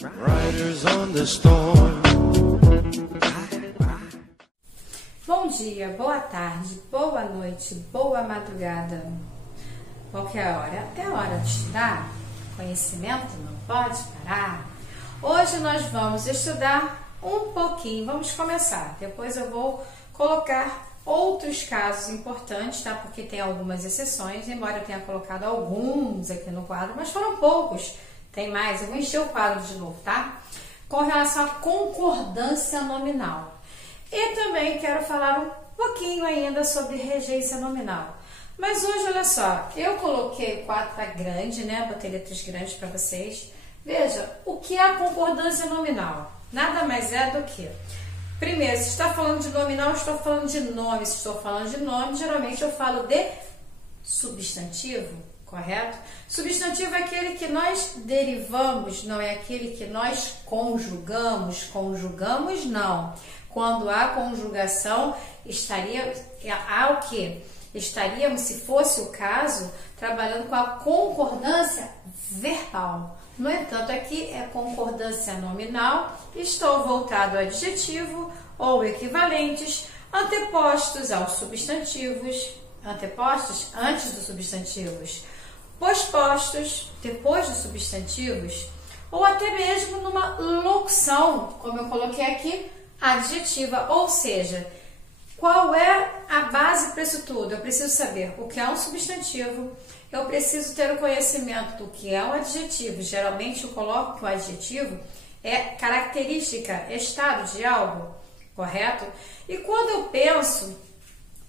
Riders on the storm. Bom dia, boa tarde, boa noite, boa madrugada. Qualquer hora é hora de estudar. Conhecimento não pode parar. Hoje nós vamos estudar um pouquinho. Vamos começar. Depois eu vou colocar outros casos importantes, tá? Porque tem algumas exceções, embora eu tenha colocado alguns aqui no quadro, mas foram poucos. Tem mais, eu vou encher o quadro de novo, tá? Com relação à concordância nominal. E também quero falar um pouquinho ainda sobre regência nominal. Mas hoje, olha só, eu coloquei o quadro tá grande, né? Botei letras grandes para vocês. Veja, o que é a concordância nominal? Nada mais é do que... Primeiro, se está falando de nominal, estou falando de nome. Se estou falando de nome, geralmente eu falo de substantivo, correto? Substantivo é aquele que nós derivamos, não é aquele que nós conjugamos. Conjugamos, não. Quando há conjugação, há o quê? Estaríamos, se fosse o caso, trabalhando com a concordância verbal. No entanto, aqui é concordância nominal, estou voltado ao adjetivo ou equivalentes, antepostos aos substantivos, antepostos antes dos substantivos, pospostos depois dos substantivos, ou até mesmo numa locução, como eu coloquei aqui, adjetiva, ou seja, qual é a base para isso tudo? Eu preciso saber o que é um substantivo, eu preciso ter o conhecimento do que é um adjetivo. Geralmente eu coloco que o adjetivo é característica, estado de algo, correto? E quando eu penso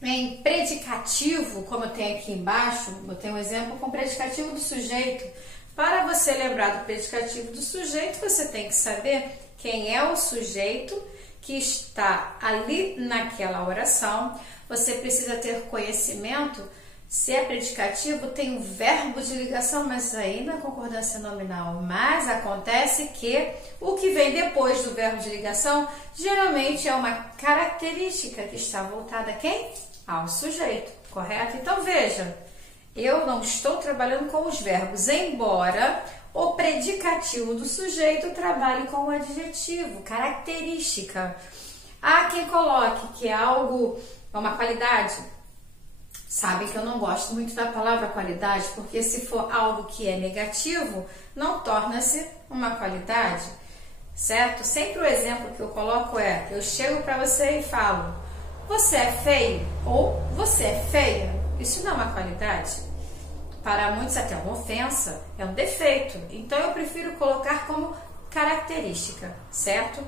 em predicativo, como eu tenho aqui embaixo, eu tenho um exemplo com predicativo do sujeito. Para você lembrar do predicativo do sujeito, você tem que saber quem é o sujeito que está ali naquela oração. Você precisa ter conhecimento. Se é predicativo, tem um verbo de ligação, mas ainda é concordância nominal. Mas acontece que o que vem depois do verbo de ligação geralmente é uma característica que está voltada a quem? Ao sujeito, correto? Então veja, eu não estou trabalhando com os verbos, embora o predicativo do sujeito trabalhe com o adjetivo, característica. Há quem coloque que é algo, uma qualidade. Sabem que eu não gosto muito da palavra qualidade, porque se for algo que é negativo, não torna-se uma qualidade, certo? Sempre o exemplo que eu coloco é, eu chego para você e falo, você é feio ou você é feia. Isso não é uma qualidade. Para muitos até uma ofensa, é um defeito. Então eu prefiro colocar como característica, certo?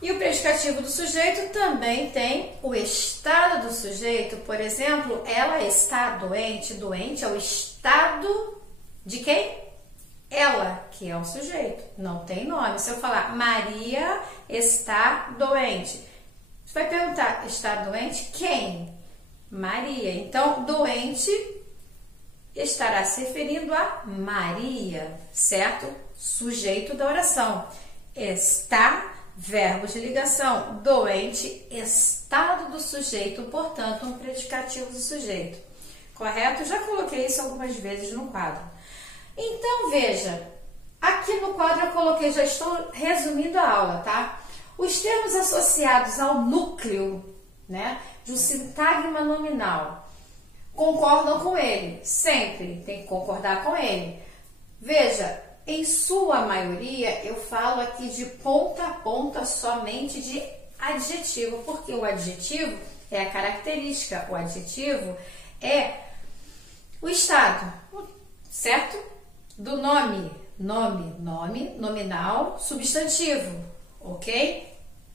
E o predicativo do sujeito também tem o estado do sujeito. Por exemplo, ela está doente. Doente é o estado de quem? Ela, que é o sujeito. Não tem nome. Se eu falar Maria está doente, você vai perguntar, está doente quem? Maria. Então, doente estará se referindo a Maria, certo? Sujeito da oração. Está, verbo de ligação. Doente, estado do sujeito, portanto, um predicativo do sujeito. Correto? Já coloquei isso algumas vezes no quadro. Então, veja, aqui no quadro eu coloquei, já estou resumindo a aula, tá? Os termos associados ao núcleo, né, de um sintagma nominal, concordam com ele, sempre tem que concordar com ele. Veja, em sua maioria eu falo aqui de ponta a ponta somente de adjetivo, porque o adjetivo é a característica, o adjetivo é o estado, certo? Do nome, nominal, substantivo, ok?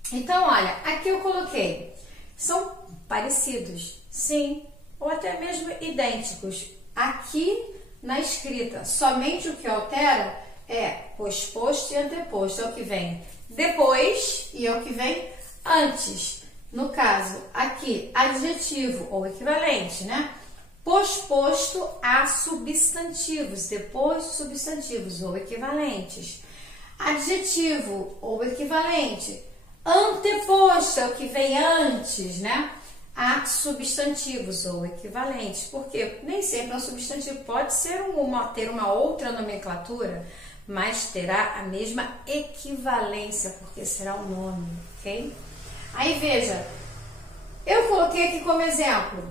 Então, olha, aqui eu coloquei, são parecidos, sim, ou até mesmo idênticos. Aqui na escrita, somente o que altera é posposto e anteposto, é o que vem depois e é o que vem antes. No caso, aqui, adjetivo ou equivalente, né? Posposto a substantivos, depois de substantivos ou equivalentes. Adjetivo ou equivalente, anteposto é o que vem antes, né? A substantivos ou equivalentes, porque nem sempre é um substantivo, pode ser ter uma outra nomenclatura, mas terá a mesma equivalência, porque será o nome, ok? Aí veja, eu coloquei aqui como exemplo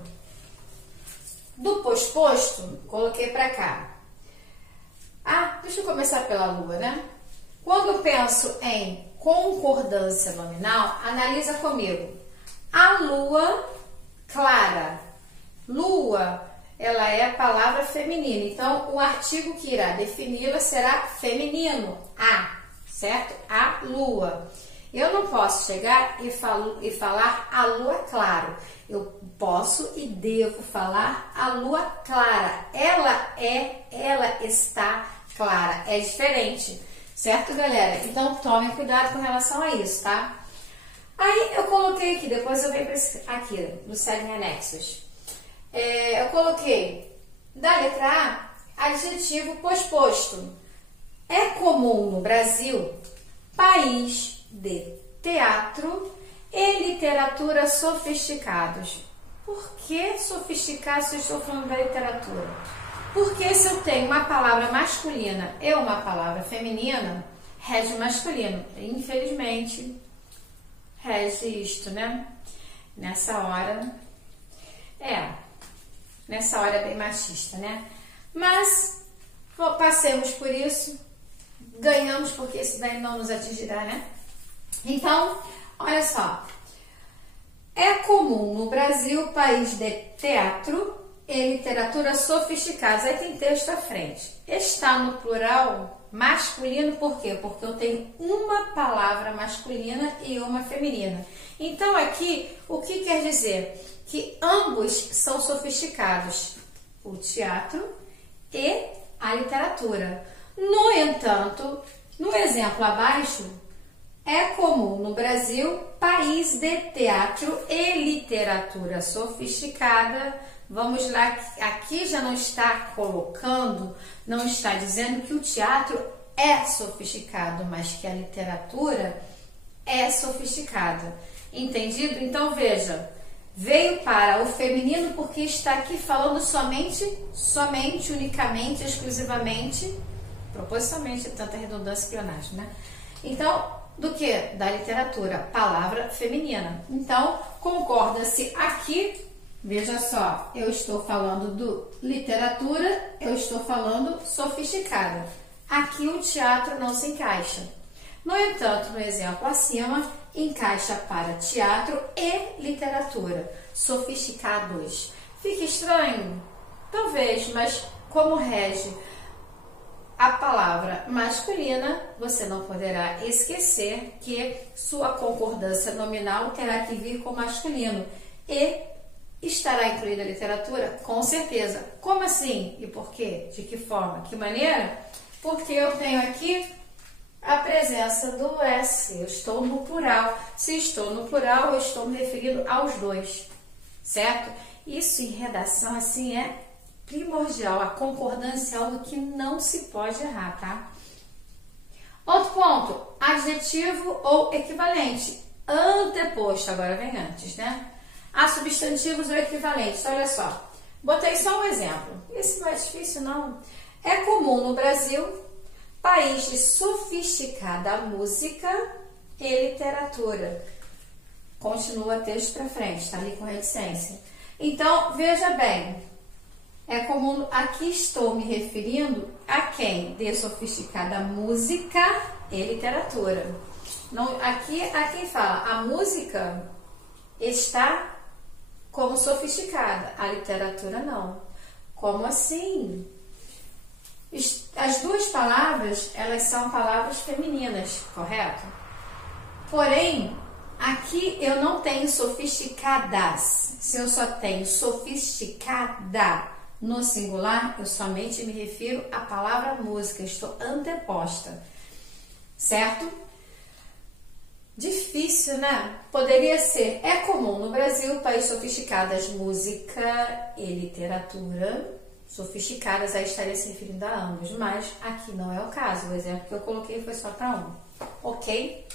do posto, coloquei para cá. Deixa eu começar pela lua, né? Quando eu penso em concordância nominal, analisa comigo. A lua clara. Lua, ela é a palavra feminina. Então, o artigo que irá defini-la será feminino. A, certo? A lua. Eu não posso chegar e falar a lua claro. Eu posso e devo falar a lua clara. Ela está clara. É diferente. Certo, galera? Então, tomem cuidado com relação a isso, tá? Aí, eu coloquei aqui, depois eu venho aqui, no seguem anexos. Eu coloquei, da letra A, adjetivo posposto. É comum no Brasil, país de teatro e literatura sofisticados. Por que sofisticados se eu estou falando da literatura? Porque se eu tenho uma palavra masculina e uma palavra feminina, rege o masculino. Infelizmente, rege isto, né? Nessa hora é bem machista, né? Mas, passemos por isso, ganhamos porque isso daí não nos atingirá, né? Então, olha só. É comum no Brasil, país de teatro e literatura sofisticadas. Aí tem texto à frente. Está no plural masculino, por quê? Porque eu tenho uma palavra masculina e uma feminina. Então, aqui, o que quer dizer? Que ambos são sofisticados. O teatro e a literatura. No entanto, no exemplo abaixo, é comum no Brasil, país de teatro e literatura sofisticada. Vamos lá, aqui já não está colocando, não está dizendo que o teatro é sofisticado, mas que a literatura é sofisticada. Entendido? Então, veja, veio para o feminino porque está aqui falando somente, unicamente, exclusivamente, propositalmente, tanta redundância que eu acho, né? Então, do que? Da literatura, palavra feminina. Então, concorda-se aqui. Veja só, eu estou falando do literatura, eu estou falando sofisticada. Aqui o teatro não se encaixa. No entanto, no exemplo acima, encaixa para teatro e literatura. Sofisticados. Fica estranho? Talvez, mas como rege a palavra masculina, você não poderá esquecer que sua concordância nominal terá que vir com masculino. E estará incluída a literatura? Com certeza. Como assim? E por quê? De que forma? Que maneira? Porque eu tenho aqui a presença do S. Eu estou no plural. Se estou no plural, eu estou me referindo aos dois. Certo? Isso em redação, assim, é primordial. A concordância é algo que não se pode errar, tá? Outro ponto. Adjetivo ou equivalente. Anteposto. Agora vem antes, né? A substantivos ou equivalentes. Olha só, botei só um exemplo. Esse não é difícil, não. É comum no Brasil, país de sofisticada música e literatura. Continua texto para frente, está ali com reticência. Então, veja bem, é comum, aqui estou me referindo a quem? De sofisticada música e literatura. Não, aqui fala, a música está como sofisticada, a literatura não. Como assim? As duas palavras, elas são palavras femininas, correto? Porém, aqui eu não tenho sofisticadas. Se eu só tenho sofisticada no singular, eu somente me refiro à palavra música, estou anteposta, certo? Difícil, né? Poderia ser. É comum no Brasil, país sofisticadas, música e literatura. Sofisticadas, aí estaria se referindo a ambos, mas aqui não é o caso. O exemplo que eu coloquei foi só para um. Ok?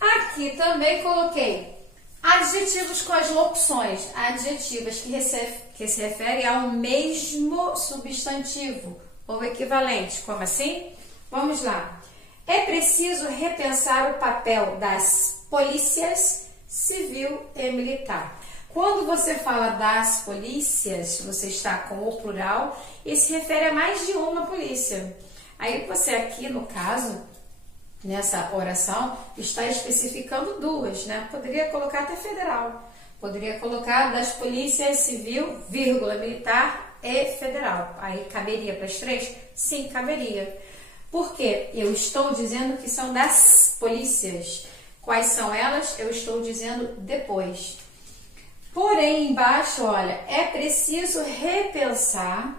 Aqui também coloquei adjetivos com as locuções. Adjetivos que se referem ao mesmo substantivo ou equivalente. Como assim? Vamos lá. É preciso repensar o papel das polícias civil e militar. Quando você fala das polícias, você está com o plural e se refere a mais de uma polícia. Aí você aqui, no caso, nessa oração, está especificando duas, né? Poderia colocar até federal. Poderia colocar das polícias civil, vírgula, militar e federal. Aí caberia para as três? Sim, caberia. Porque eu estou dizendo que são das polícias. Quais são elas? Eu estou dizendo depois. Porém, embaixo, olha, é preciso repensar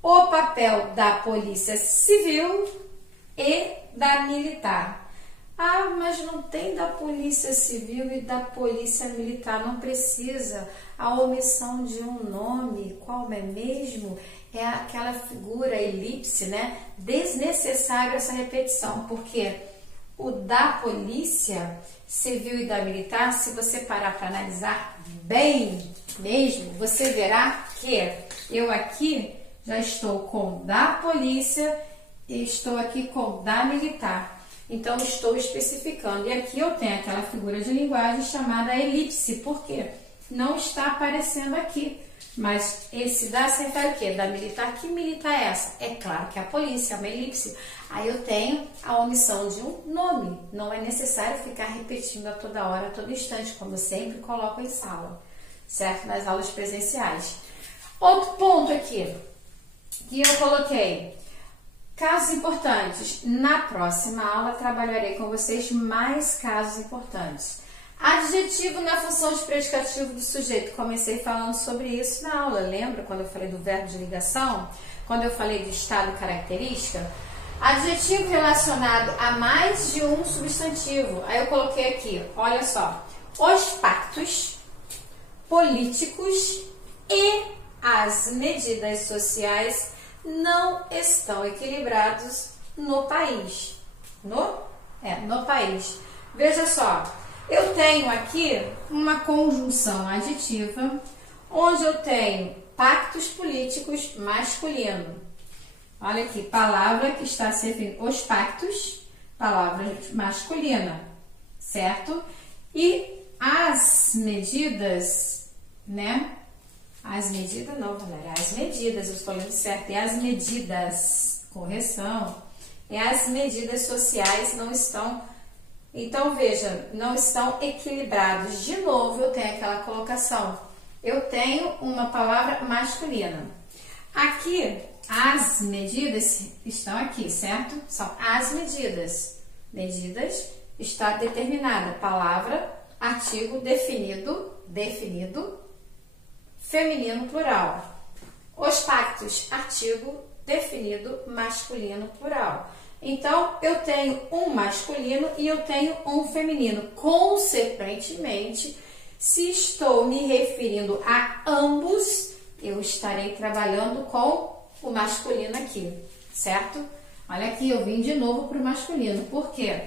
o papel da polícia civil e da militar. Ah, mas não tem da polícia civil e da polícia militar, não precisa. A omissão de um nome, qual é mesmo? É aquela figura elipse, né? Desnecessário essa repetição, porque o da polícia civil e da militar, se você parar para analisar bem mesmo, você verá que eu aqui já estou com da polícia e estou aqui com da militar. Então, estou especificando. E aqui eu tenho aquela figura de linguagem chamada elipse. Por quê? Não está aparecendo aqui. Mas esse da se refere o quê? Da militar. Que militar é essa? É claro que é a polícia, é uma elipse. Aí eu tenho a omissão de um nome. Não é necessário ficar repetindo a toda hora, a todo instante, como eu sempre coloco em sala, certo? Nas aulas presenciais. Outro ponto aqui que eu coloquei. Casos importantes. Na próxima aula trabalharei com vocês mais casos importantes. Adjetivo na função de predicativo do sujeito. Comecei falando sobre isso na aula. Lembra quando eu falei do verbo de ligação? Quando eu falei do estado e característica? Adjetivo relacionado a mais de um substantivo. Aí eu coloquei aqui, olha só. Os pactos políticos e as medidas sociais não estão equilibrados no país. No país. Veja só, eu tenho aqui uma conjunção adjetiva, onde eu tenho pactos políticos masculino. Olha aqui, palavra que está se referindo os pactos, palavra masculina, certo? E as medidas, né? As medidas não, galera, as medidas, eu estou lendo certo, e as medidas, correção, e as medidas sociais não estão, então veja, não estão equilibrados. De novo, eu tenho aquela colocação, eu tenho uma palavra masculina. Aqui, as medidas estão aqui, certo? São as medidas. Medidas está determinada, palavra, artigo definido, feminino plural. Os pactos, artigo definido masculino plural. Então, eu tenho um masculino e eu tenho um feminino. Consequentemente, se estou me referindo a ambos, eu estarei trabalhando com o masculino aqui, certo? Olha aqui, eu vim de novo para o masculino. Por quê?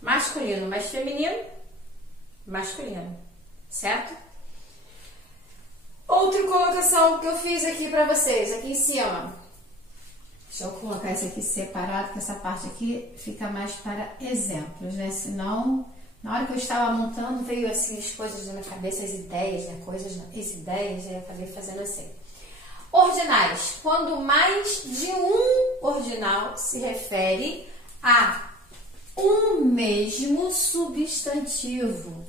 Masculino mais feminino, masculino, certo? Outra colocação que eu fiz aqui para vocês, aqui em cima. Deixa eu colocar isso aqui separado, que essa parte aqui fica mais para exemplos, né? Senão, na hora que eu estava montando, veio assim as coisas na minha cabeça, as ideias, né? As ideias, eu acabei fazendo assim. Ordinais. Quando mais de um ordinal se refere a um mesmo substantivo.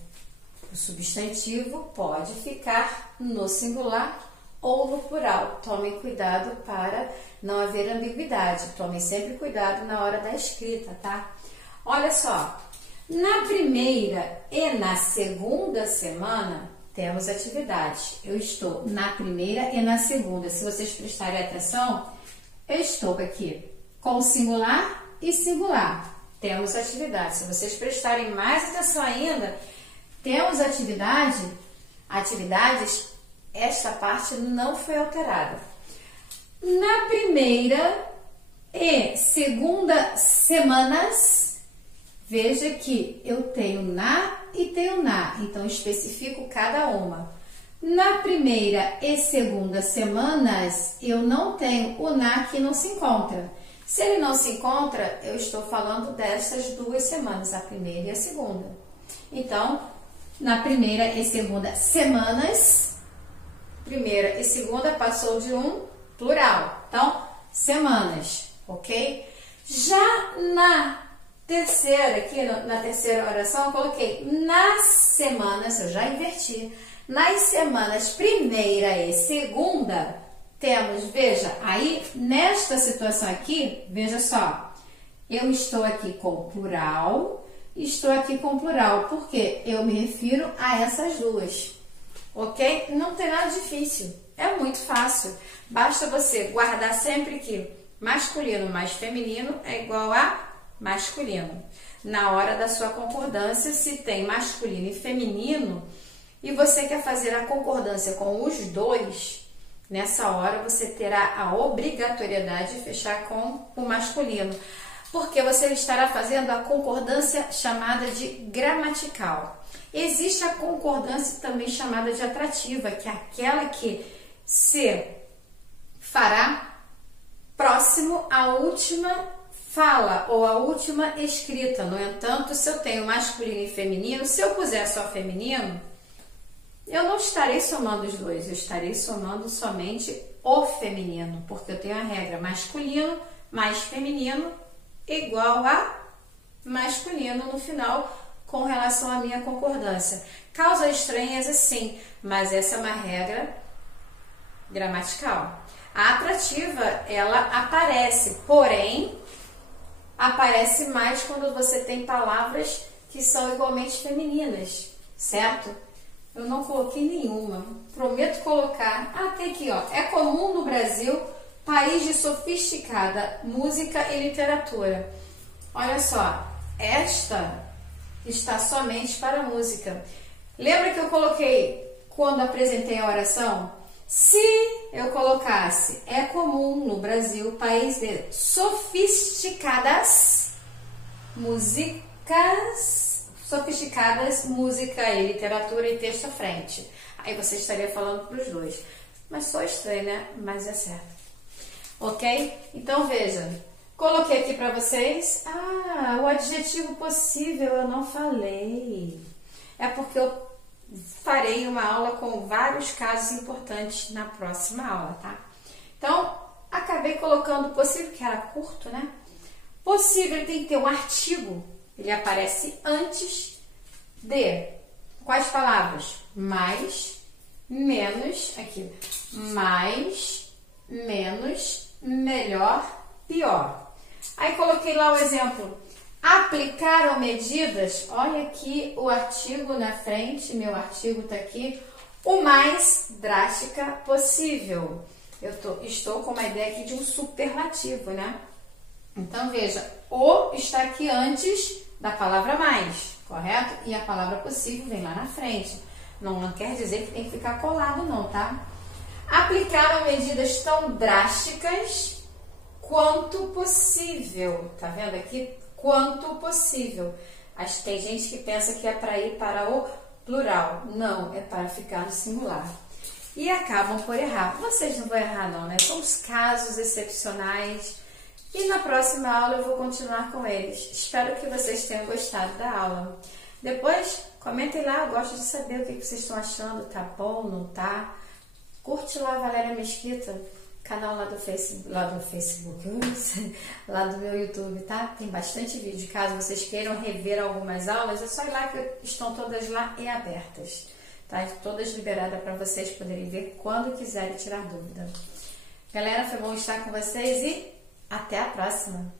O substantivo pode ficar no singular ou no plural. Tomem cuidado para não haver ambiguidade. Tomem sempre cuidado na hora da escrita, tá? Olha só, na primeira e na segunda semana temos atividades. Eu estou na primeira e na segunda. Se vocês prestarem atenção, eu estou aqui com singular e singular. Temos atividade. Se vocês prestarem mais atenção ainda, temos atividades, esta parte não foi alterada. Na primeira e segunda semanas, veja que eu tenho na e tenho na, então especifico cada uma. Na primeira e segunda semanas, eu não tenho o na que não se encontra. Se ele não se encontra, eu estou falando dessas 2 semanas, a primeira e a segunda. Então, na primeira e segunda semanas, primeira e segunda passou de um plural. Então, semanas, ok? Já na terceira, aqui na terceira oração, eu coloquei nas semanas, eu já inverti. Nas semanas primeira e segunda, temos, veja, aí nesta situação aqui, veja só, eu estou aqui com plural, estou aqui com plural, porque eu me refiro a essas duas, ok? Não tem nada difícil, é muito fácil, basta você guardar sempre que masculino mais feminino é igual a masculino. Na hora da sua concordância, se tem masculino e feminino, e você quer fazer a concordância com os dois, nessa hora você terá a obrigatoriedade de fechar com o masculino, porque você estará fazendo a concordância chamada de gramatical. Existe a concordância também chamada de atrativa, que é aquela que se fará próximo à última fala ou à última escrita. No entanto, se eu tenho masculino e feminino, se eu puser só feminino, eu não estarei somando os dois, eu estarei somando somente o feminino, porque eu tenho a regra masculino mais feminino igual a masculino no final com relação à minha concordância. Causa estranheza, sim, mas essa é uma regra gramatical. A atrativa, ela aparece, porém, aparece mais quando você tem palavras que são igualmente femininas, certo? Eu não coloquei nenhuma, prometo colocar. Tem aqui, ó. É comum no Brasil, país de sofisticada música e literatura. Olha só, esta está somente para música. Lembra que eu coloquei, quando apresentei a oração? Se eu colocasse, é comum no Brasil, país de sofisticadas música e literatura e texto à frente. Aí você estaria falando para os dois. Mas só estranho, né? Mas é certo. Ok? Então veja, coloquei aqui para vocês. O adjetivo possível eu não falei. É porque eu farei uma aula com vários casos importantes na próxima aula, tá? Então, acabei colocando possível, que era curto, né? Possível, ele tem que ter um artigo. Ele aparece antes de quais palavras? Mais, menos, aqui. Mais, menos, melhor, pior. Aí coloquei lá o exemplo. Aplicaram medidas, olha aqui o artigo na frente, meu artigo está aqui, o mais drástica possível. Eu estou com uma ideia aqui de um superlativo, né? Então, veja, o está aqui antes da palavra mais, correto? E a palavra possível vem lá na frente. Não quer dizer que tem que ficar colado não, tá? Aplicaram medidas tão drásticas quanto possível. Tá vendo aqui? Quanto possível. Tem gente que pensa que é para ir para o plural. Não, é para ficar no singular. E acabam por errar. Vocês não vão errar não, né? São os casos excepcionais. E na próxima aula eu vou continuar com eles. Espero que vocês tenham gostado da aula. Depois, comentem lá, eu gosto de saber o que vocês estão achando. Tá bom, não tá? Curte lá, Valéria Mesquita, canal lá do Facebook, lá do meu YouTube, tá? Tem bastante vídeo. Caso vocês queiram rever algumas aulas, é só ir lá que estão todas lá e abertas. Tá? Todas liberadas para vocês poderem ver quando quiserem tirar dúvida. Galera, foi bom estar com vocês e até a próxima!